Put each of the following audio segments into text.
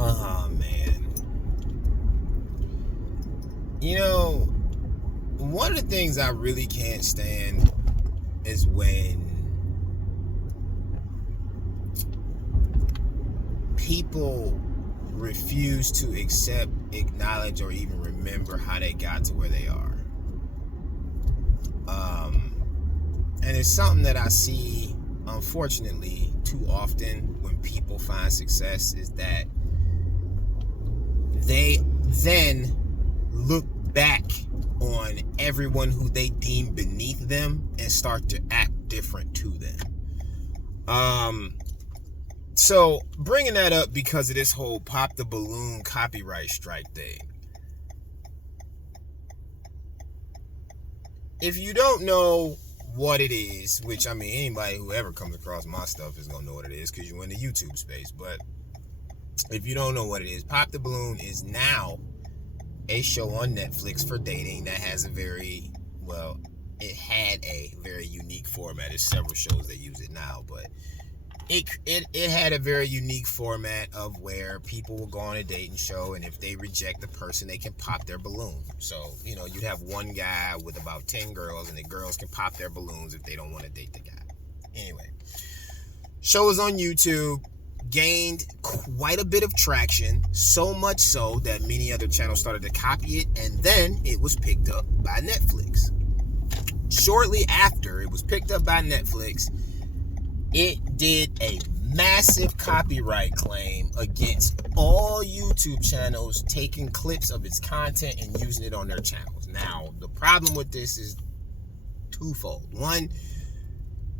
Oh, man. You know, one of the things I really can't stand is when people refuse to accept, acknowledge, or even remember how they got to where they are. And it's something that I see, unfortunately, too often when people find success, is that they then look back on everyone who they deem beneath them and start to act different to them. So bringing that up because of this whole Pop the Balloon copyright strike thing. If you don't know what it is, which, I mean, anybody who ever comes across my stuff is going to know what it is because you're in the YouTube space. But if you don't know what it is, Pop the Balloon is now a show on Netflix for dating that has a very, well, it had a very unique format. There's several shows that use it now, but it had a very unique format of where people will go on a dating show, and if they reject the person, they can pop their balloon. So, you'd have one guy with about 10 girls, and the girls can pop their balloons if they don't want to date the guy. Anyway, show was on YouTube, gained quite a bit of traction, so much so that many other channels started to copy it, and then it was picked up by Netflix. Shortly after it was picked up by Netflix, it did a massive copyright claim against all YouTube channels taking clips of its content and using it on their channels. Now, the problem with this is twofold. One,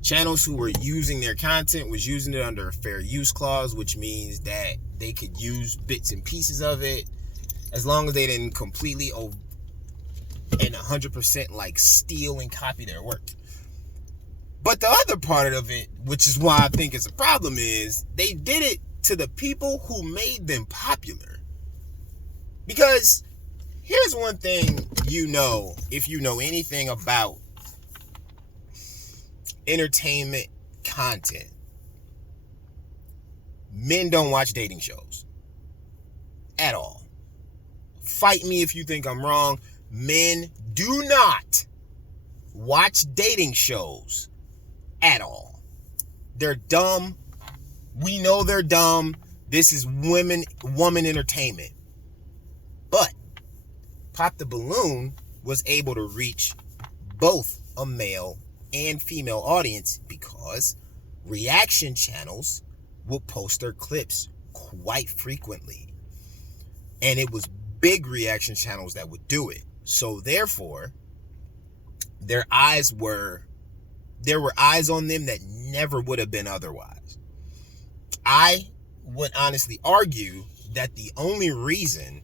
channels who were using their content was using it under a fair use clause, which means that they could use bits and pieces of it as long as they didn't completely and 100% like steal and copy their work. But the other part of it, which is why I think it's a problem, is they did it to the people who made them popular. Because here's one thing if you know anything about entertainment content. Men don't watch dating shows at all. Fight me if you think I'm wrong. Men do not watch dating shows at all. They're dumb. We know they're dumb. This is woman entertainment. But Pop the Balloon was able to reach both a male and female audience because reaction channels will post their clips quite frequently. And it was big reaction channels that would do it. So therefore, there were eyes on them that never would have been otherwise. I would honestly argue that the only reason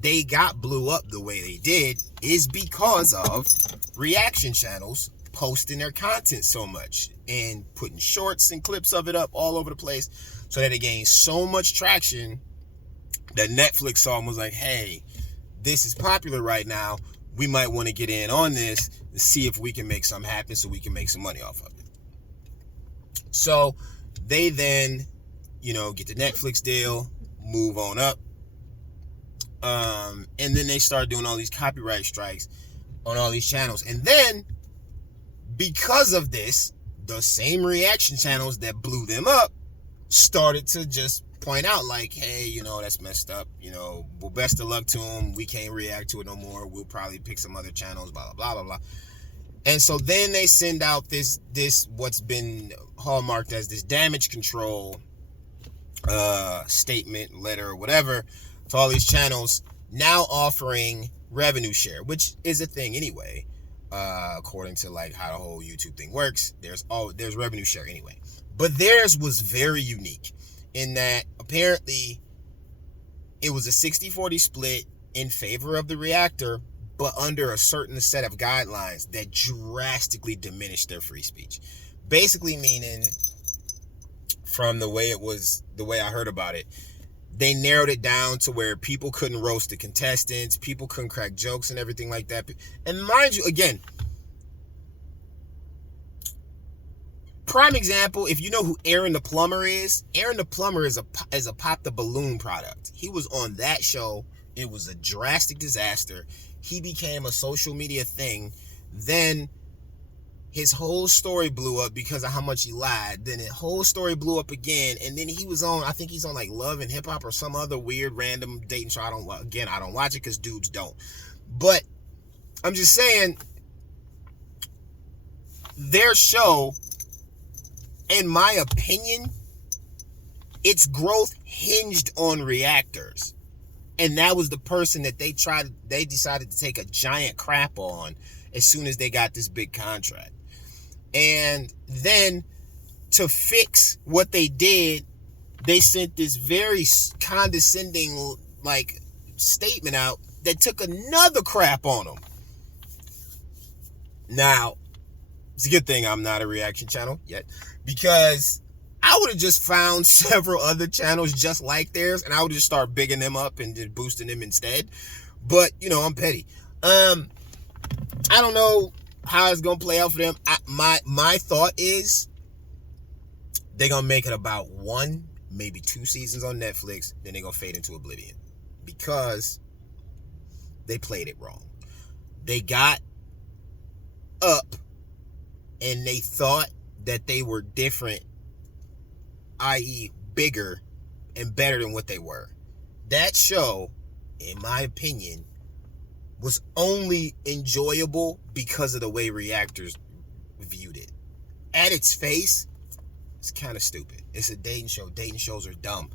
they blew up the way they did is because of reaction channels posting their content so much and putting shorts and clips of it up all over the place so that it gained so much traction that Netflix saw and was like, hey, this is popular right now. We might want to get in on this and see if we can make something happen so we can make some money off of it. So they then, get the Netflix deal, move on up. And then they start doing all these copyright strikes on all these channels. And then, because of this, the same reaction channels that blew them up started to just point out like, hey, that's messed up. Well, best of luck to them. We can't react to it no more. We'll probably pick some other channels, blah, blah, blah, blah, blah. And so then they send out this what's been hallmarked as this damage control statement, letter, or whatever, to all these channels, now offering revenue share, which is a thing anyway. According to like how the whole YouTube thing works, there's revenue share anyway. But theirs was very unique in that apparently it was a 60-40 split in favor of the reactor, but under a certain set of guidelines that drastically diminished their free speech. Basically meaning, from the way I heard about it, they narrowed it down to where people couldn't roast the contestants, people couldn't crack jokes and everything like that. And mind you, again, prime example, if you know who Aaron the Plumber is a Pop the Balloon product. He was on that show. It was a drastic disaster. He became a social media thing. Then his whole story blew up because of how much he lied. Then his whole story blew up again. And then he was on, I think he's on like Love and Hip Hop or some other weird random dating show. I don't watch it because dudes don't. But I'm just saying, their show, in my opinion, its growth hinged on reactors. And that was the person that they decided to take a giant crap on as soon as they got this big contract. And then to fix what they did, they sent this very condescending like statement out that took another crap on them. Now, it's a good thing I'm not a reaction channel yet, because I would have just found several other channels just like theirs, and I would just start bigging them up and just boosting them instead. But, you know, I'm petty. I don't know how it's going to play out for them. My thought is they're going to make it about 1, maybe 2 seasons on Netflix, then they're going to fade into oblivion because they played it wrong. They got up and they thought that they were different, i.e. bigger and better than what they were. That show, in my opinion, was only enjoyable because of the way reactors viewed it. At its face, it's kind of stupid. It's a dating show. Dating shows are dumb.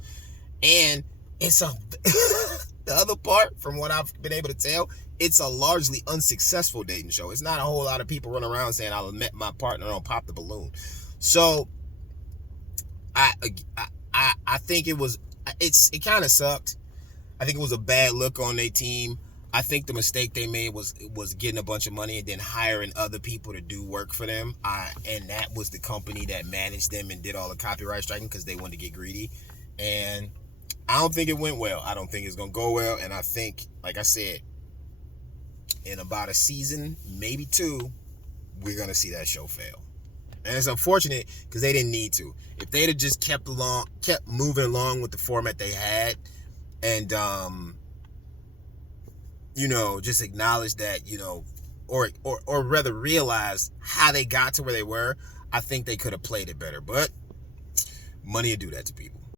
And it's the other part, from what I've been able to tell, it's a largely unsuccessful dating show. It's not a whole lot of people running around saying, I met my partner on Pop the Balloon. So I think it kind of sucked. I think it was a bad look on their team. I think the mistake they made was getting a bunch of money and then hiring other people to do work for them. And that was the company that managed them and did all the copyright striking because they wanted to get greedy. And I don't think it went well. I don't think it's going to go well. And I think, like I said, in about a season, maybe 2, we're going to see that show fail. And it's unfortunate because they didn't need to. If they'd have just kept moving along with the format they had, and just acknowledge that, or rather realize how they got to where they were, I think they could have played it better. But money will do that to people.